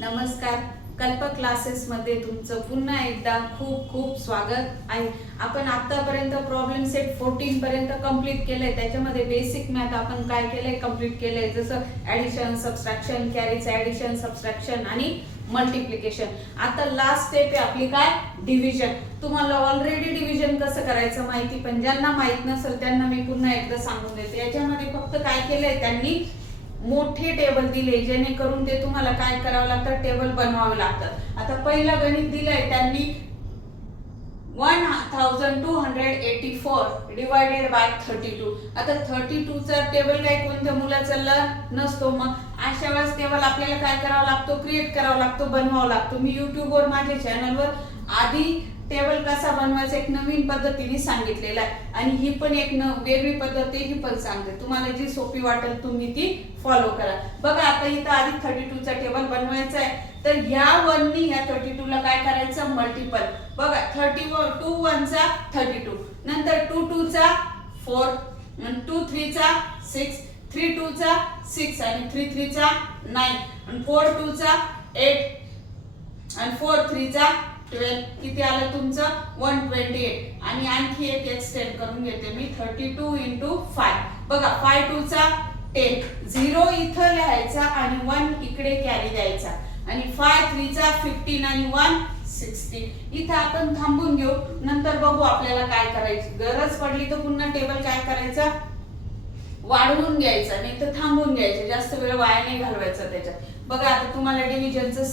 नमस्कार. कल्प क्लासेस मध्ये तुमचं पुन्हा एकदा खूप खूप स्वागत आहे. आपण आतापर्यंत प्रॉब्लेम सेट 14 पर्यंत कंप्लीट केलंय. त्याच्यामध्ये बेसिक मॅथ आपण काय केलंय, कंप्लीट केलंय, जसं addition, subtraction, carries addition, subtraction आणि मल्टिप्लिकेशन. आता लास्ट स्टेप आहे आपली काय, डिव्हिजन. तुम्हाला ऑलरेडी डिव्हिजन कसं करायचं माहिती, पण ज्यांना माहित नसेल त्यांना मी पुन्हा एकदा सांगून देते. याच्यामध्ये फक्त काय केलंय, त्यांनी मोठे टेबल दिले, जेणेकरून ते तुम्हाला काय करावं लागतं, टेबल बनवावे लागतात. आता पहिला गणित दिलंय त्यांनी 1284 डिवायडेड बाय 32. आता 32 चा टेबल काय कोणत्या मुलाचा नसतो, मग अशा वेळेस टेबल आपल्याला काय करावा लागतो, क्रिएट करावा लागतो, बनवावा लागतो. मी YouTube वर माझ्या चॅनलवर आधी टेबल कसा बनवायचा एक नवीन पद्धतीने सांगितलेला आहे, आणि ही पण एक वेगळी पद्धत आहे, ही पण सांगते. तुम्हाला जी सोपी वाटेल तुम्ही ती फॉलो करा. बघा आता इथं आधी 32 चा टेबल बनवायचा आहे, तर ह्या 1 नी ह्या 32 ला काय करायचं, मल्टिपल. बघा 32 1 चा 32, नंतर 2 2 चा 4, 2 3 चा 6, 3 2 चा 6 आणि 3 3 चा 9 आणि 4 2 चा 8 आणि 4 3 चा 12. किती आलं तुमचं, 128. आणि आणखी एक एक्सटेंड करून घेते मी, 32 × 5. बघा 5 2 चा 10, 0 इथं लिहायचा आणि 1 इकडे कॅरी द्यायचा, आणि 5 3 चा 15 आणि 1 16. इथं आपण थांबून घेऊ, नंतर बघू आपल्याला काय करायची. गरज पडली तर पुन्हा टेबल काय करायचा, वाढवून घ्यायचा, नाही तर थांबून घ्यायचं. जास्त वेळ वाया नाही घालवायचा त्याच्यात. बघा आता तुम्हाला डिव्हिजनचं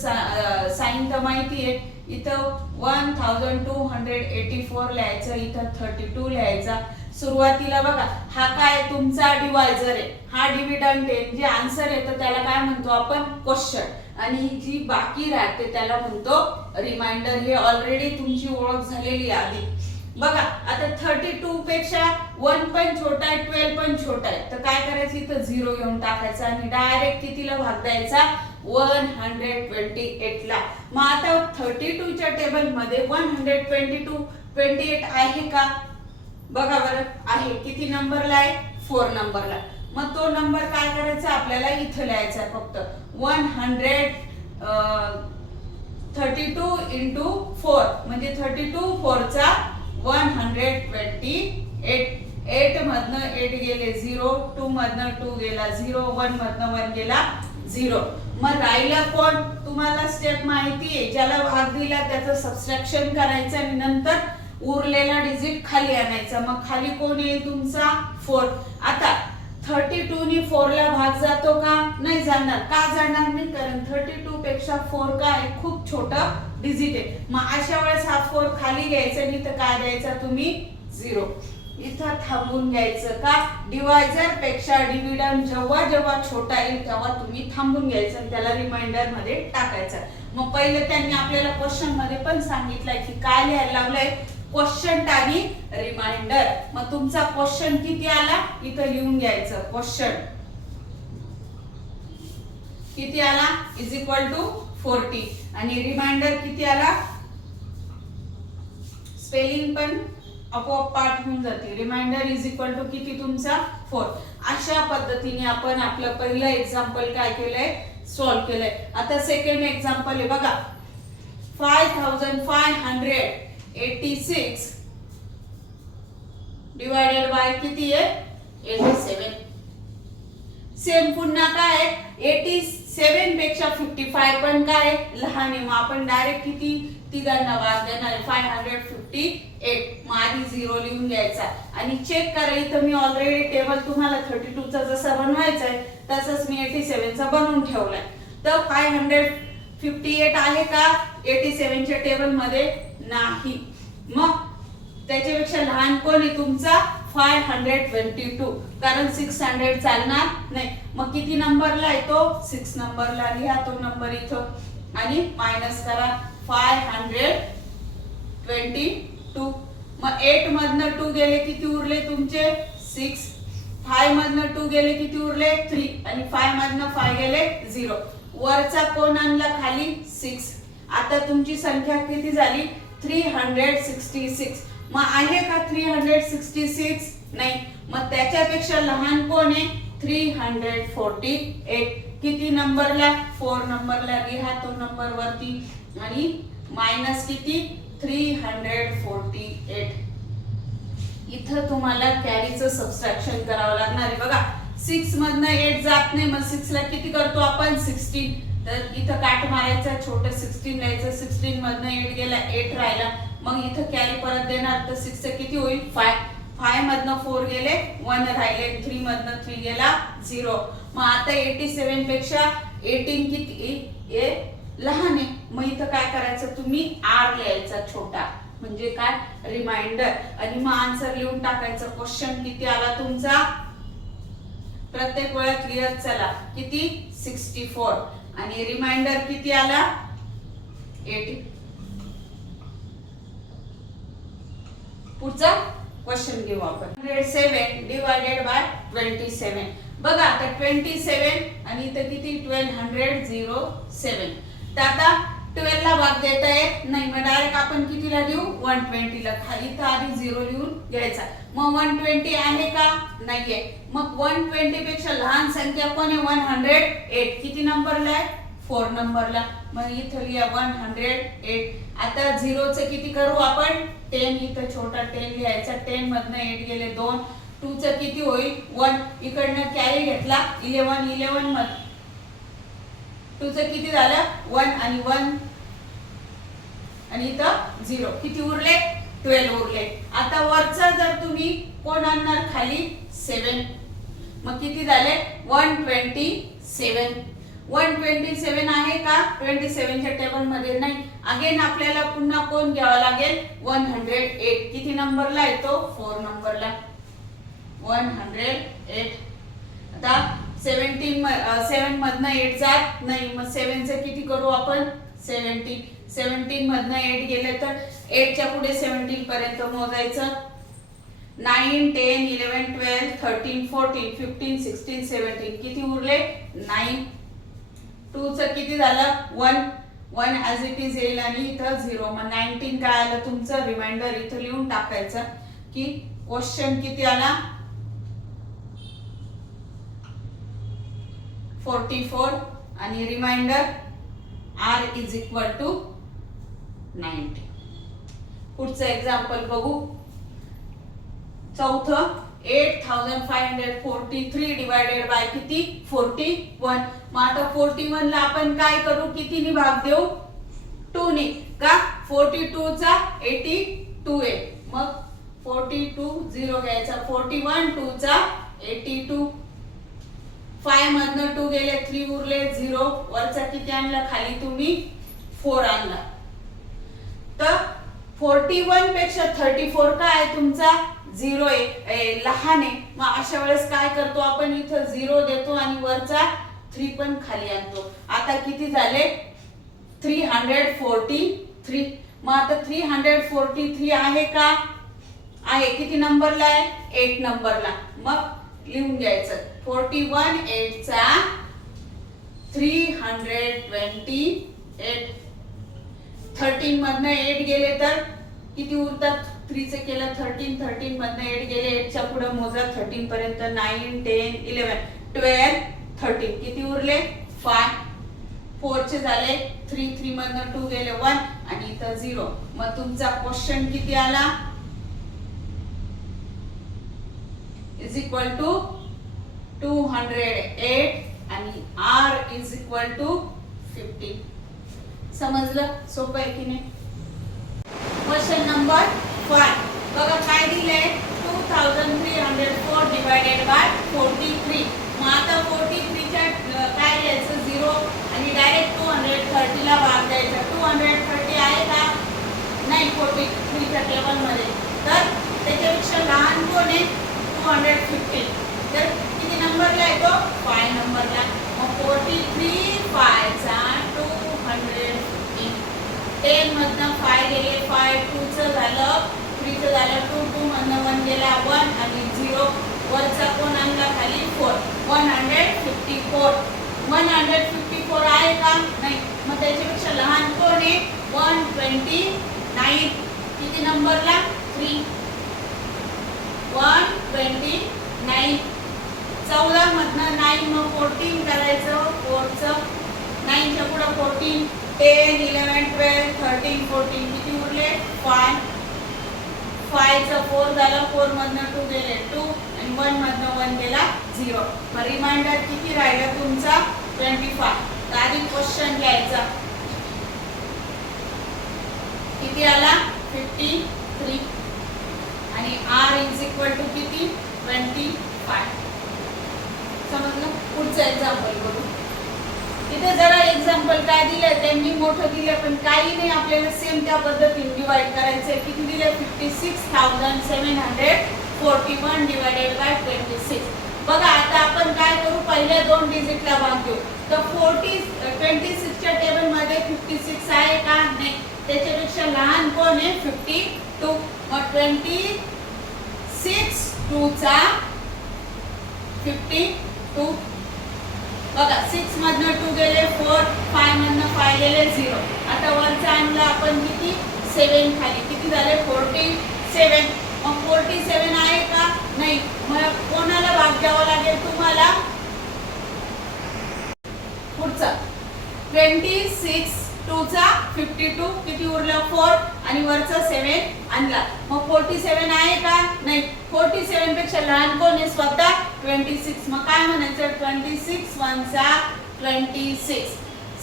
साइन तर माहिती आहे. इथं 1284 लिहायचं, इथं 32 लिहायचा. सुरुवातीला बघा हा काय तुमचा डिवायझर आहे, हा डिव्हिडंड आहे. जे आन्सर येतं त्याला काय म्हणतो आपण, क्वेश्चन, आणि जी बाकी राहते त्याला म्हणतो रिमाइंडर. हे ऑलरेडी तुमची ओळख झालेली आधी. बघा आता 32 पेक्षा 1 पण छोटा आहे, 12 पण छोटा आहे, तर काय करायचं, इथं 0 घेऊन टाकायचा आणि डायरेक्ट कितीला भाग द्यायचा, 128 ला. मग आता 32 च्या टेबल मध्ये 128 आहे का, बघा बरं आहे. किती नंबरला आहे, 4 नंबरला. मग तो नंबर काय करायचा आपल्याला, इथं लिहायचा फक्त 32 × 4 म्हणजे 32 4 चा 128. 8 मधनं 8 गेले 0, 2 मधनं 2 गेला 0, 1 मधनं 1 गेला 0. मग राहिला कोण, तुम्हाला स्टेप माहिती आहे. ज्याला भाग दिला त्याचं सबट्रॅक्शन करायचं आणि नंतर उरलेला डिजिट खाली आणायचा. मग खाली कोण येईल तुमचा, 4. आता 32 नी 4 ला भाग जातो का, नाही जाणार. का जाणार नाही, कारण 32 पेक्षा 4 काय खूप छोटा डिजिट आहे. मग अशा वेळेस हा 4 खाली घ्यायचा आणि इथं काय द्यायचा तुम्ही, 0. इथं थांबून घ्यायचं. का, डिवायझर पेक्षा डिव्हिडंड जेव्हा जेव्हा छोटा येईल तेव्हा तुम्ही थांबून घ्यायचं आणि त्याला रिमाइंडर मध्ये टाकायचं. मग पहिले त्यांनी आपल्याला क्वेश्चन मध्ये पण सांगितलंय की काय लिहायला लावलंय, क्वेश्चन आणि रिमाइंडर. मग तुमचा क्वेश्चन किती आला, इथं लिहून घ्यायचं. क्वेश्चन किती आला, = 40, आणि रिमाइंडर किती आला, स्पेलिंग पण आपोआप पाठ होऊन जाते. रिमाइंडर = किती तुमचा, 4. अशा पद्धतीने आपण आपलं पहिलं एक्झाम्पल काय केलंय, सॉल्व्ह केलंय. आता सेकंड एक्झाम्पल आहे बघा, 5586 डिवायडेड बाय किती आहे, 87. सेम पुन्हा काय, 87 पेक्षा 55 पण काय लहान आहे. मग आपण डायरेक्ट किती तिघांना भाग देणार आहे, 558. मग आधी 0 लिहून घ्यायचा आणि चेक करा. इथं मी ऑलरेडी टेबल तुम्हाला 32 चा जसा बनवायचा आहे तसंच मी 87 चा बनवून ठेवलाय. तर 558 आहे का 87 च्या टेबल मध्ये, नाही. मग त्याच्यापेक्षा लहान कोण आहे तुमचा, 522, कारण 600 चालणार नाही. मग किती नंबरला आहे तो, 6 नंबरला. लिहा तो नंबर इथं आणि मायनस करा, 522. मग 8 मधनं 2 गेले किती उरले तुमचे, 6. 5 मधनं 2 गेले किती उरले, 3, आणि 5 मधनं 5 गेले 0. वरचा कोण आणला खाली, 6. आता तुमची संख्या किती झाली, 366. मग आहे का 366, नाही. मग त्याच्यापेक्षा लहान कोण आहे, 348. किती नंबरला 4 नंबरला लिहा तो नंबर वरती आणि मायनस किती 348. इथं तुम्हाला कॅरीचं सबट्रॅक्शन करावं लागणार आहे बघा 6 मधनं 8 जात नाही मग 6 ला किती करतो आपण 16 तर इथं काट मारायचा छोटं 16 लिहायचं 16 मधनं 8 गेला 8 राहिला मग इथं कॅरी परत देणार तर 6 चं किती होईल 5 मधनं 4 गेले 1 राहिले 3 मधनं 3 गेला 0 मग आता 87 पेक्षा 18 किती लहान आहे मग इथं काय करायचं तुम्ही r लिहायचा छोटा म्हणजे काय रिमाइंडर आणि मग आन्सर लिहून टाकायचं क्वेश्चन किती आला तुमचा प्रत्येक वेळात लिहत चला किती 64 आणि रिमाइंडर किती आला 80 पुढचा क्वेश्चन घेऊ आपण 107 डिवाइडेड बाय 27 बघा आता 27 आणि इथं किती 1207 तर आता 12 ला भाग देता येत नाही मग डायरेक्ट आपण कितीला देऊ 120 ला खाली तर आधी 0 लिहून घ्यायचा मग 120 आहे का नाहीये मग 120 पेक्षा लहान संख्या कोण आहे 108 किती नंबरला आहे 4 नंबरला मग इथं लिहा 108 आता 0 चं किती करू आपण 10 इथं छोटा 10 लिहायचा 10 मधनं 8 गेले 2 2 चं किती होईल 1 इकडनं कॅरी घेतला 11 मध्ये 2 चं किती झालं 1 आणि 1 आणि इथं 0 किती उरले 12 उरले आता वरचा जर तुम्ही कोण आणणार खाली 7 मग किती झाले 127 आहे का 27 च्या टेबल मध्ये नाही अगेन आपल्याला पुन्हा कोण घ्यावा लागेल 108 किती नंबरला येतो 4 नंबरला 108 आता 7 मधनं 8 जात नाही मग 7 चं किती करू आपण 17 मधनं 8 गेले तर 8 च्या पुढे 17 पर्यंत मोजायचं 9 10 11 12 13 14 15 16 17 किती उरले 9 2 चं किती झालं 1 ऍज इट इज येईल आणि इथं 0 मग 19 काय आलं तुमचं रिमाइंडर इथं लिहून टाकायचं की क्वेश्चन किती आला 44 आणि reminder r is equal to 90 पुढचं एक्झाम्पल बघू चौथं 8543 डिवाइडेड बाय किती 41 मग आता 41 ला आपण काय करू कितीने भाग देऊ 2 ने का 42 चा 82 आहे मग 42 0 घ्यायचा 41 2 चा 82 5 मधनं 2 गेले 3 उरले 0 वरचा किती आणला खाली तुम्ही 4 आणला तर 41 पेक्षा 34 काय आहे तुमचा 0 आहे लहान आहे मग अशा वेळेस काय करतो आपण इथं 0 देतो आणि वरचा 3 पण खाली आणतो आता किती झाले 343 मग आता 343 आहे का आहे किती नंबरला आहे 8 नंबरला मग लिहून घ्यायचं 41 8 चा 328 13 मधनं 8 गेले तर किती उरतात 3 चे केलं 13 मधनं 8 गेले 8 च्या पुढे मोजा 13 पर्यंत 9 10 11 12 13 किती उरले 5 4 चे झाले 3 मधनं 2 गेले 1 आणि इथं 0 मग तुमचा क्वेश्चन किती आला इज इक्वल टू 208 आणि r इज इक्वल टू 50 समजलं सोपं आहे की नाही क्वेश्चन नंबर 5 बघा काय दिले 2304 डिवाइडेड बाय 43 मग आता 43 च्या काय लिहायचं 0 आणि डायरेक्ट 230 ला भाग द्यायचा 230 आहे का नाही 43 च्या टेबल मध्ये तर त्याच्यापेक्षा लहान कोण आहे 250 तर किती नंबरला येतो 5 नंबरला मग 43 5 चा 250 10 मधनं 5 गेले 5 2 चं झालं 3 चं झालं 2 मधनं 1 गेला 1 आणि 0 वरचा कोण आणला खाली 4 154 आहे का नाही मग त्याच्यापेक्षा लहान कोण आहे 129 किती नंबरला 3 129 14 मधनं 9 मग 14 करायचं 4चं 9च्या पुढे 14 10 11 12 13 14 किती उरले 5 5चं 4 झालं 4 मधनं 2 गेले 2 आणि 1 मधनं 1 गेला 0 मग रिमाइंडर किती राहिला तुमचा 25 तर आधी क्वेश्चन लिहायचा किती आला 53 आणि r इज इक्वल टू किती 25 समजलं पुढचं एक्झाम्पल करू इथे जरा एक्झाम्पल काय दिले त्यांनी मोठं दिले पण काही नाही आपल्याला सेम त्या पद्धतीने डिवाइड करायचंय किती दिले 56,741 डिवाइडेड बाय 26 बघा आता आपण काय करू पहिल्या दोन डिजिटला भाग देऊ तर 26 च्या टेबल मध्ये 56 आहे का नाही त्याच्यापेक्षा लहान कोण आहे 52 मग 26 2 चा 52 बघा 6 मधनं 2 गेले 4 5 मधनं 5 गेले 0 आता वरचा आणला आपण किती 7 खाली किती झाले 47 मग 47 आहे का नाही मग कोणाला भाग द्यावा लागेल तुम्हाला पुढचा 26 2 चा 52 किती उरलं 4 आणि वरचा 7 आणला मग 47 आहे का नाही 47 पेक्षा लहान कोण आहे स्वतः 26 मग काय म्हणायचं 26 1 चा 26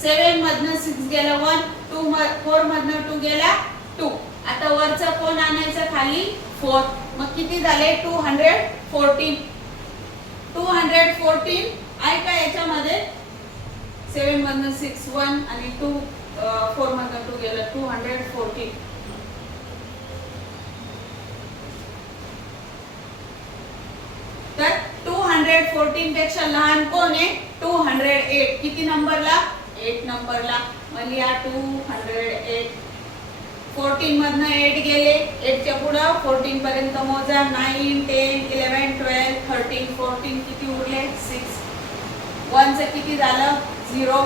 7 मधनं 6 गेला 1 2 4 मधनं 2 गेला 2 आता वरचा कोण आणायचा खाली 4 मग किती झाले 214 आहे का याच्यामध्ये 7 मधनं 6 1 आणि 2 4 मधनं 2 गेला 214 तर 214 पेक्षा लहान कोण आहे 208 किती नंबरला 8 नंबरला मग लिहा 208 14 मधनं 8 गेले 8 च्या पुढे 14 पर्यंत मोजा 9 10 11 12 13 14 किती उरले 6 1 चं किती झालं 0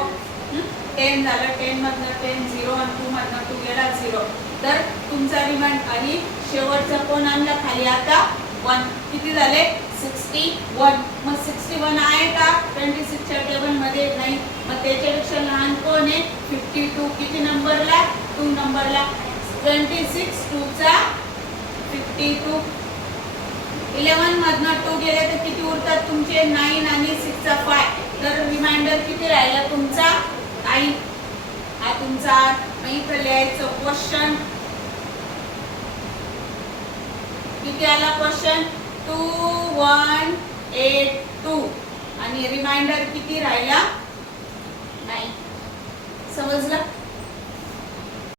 10 झालं 10 मधनं 10 0 आणि 2 मधनं 2 गेला 0 तर तुमचा रिमाइंड आणि शेवटचा कोण आणला खाली आता 1 किती झाले 61 मग 61 आहे का 26 च्या टेबल मध्ये नाही मग त्याच्यापेक्षा लहान कोण आहे 52 किती नंबरला 2 नंबरला 26 2 चा 52 11 मधनं 2 गेले तर किती उरतात तुमचे 9 आणि 6 चा 5 तर रिमाइंडर किती राहिला तुमचा 9 हा तुमचा मग इथे लिहायचं क्वेश्चन किती आला क्वेश्चन 2182 आणि रिमाइंडर किती राहिला 9 समजलं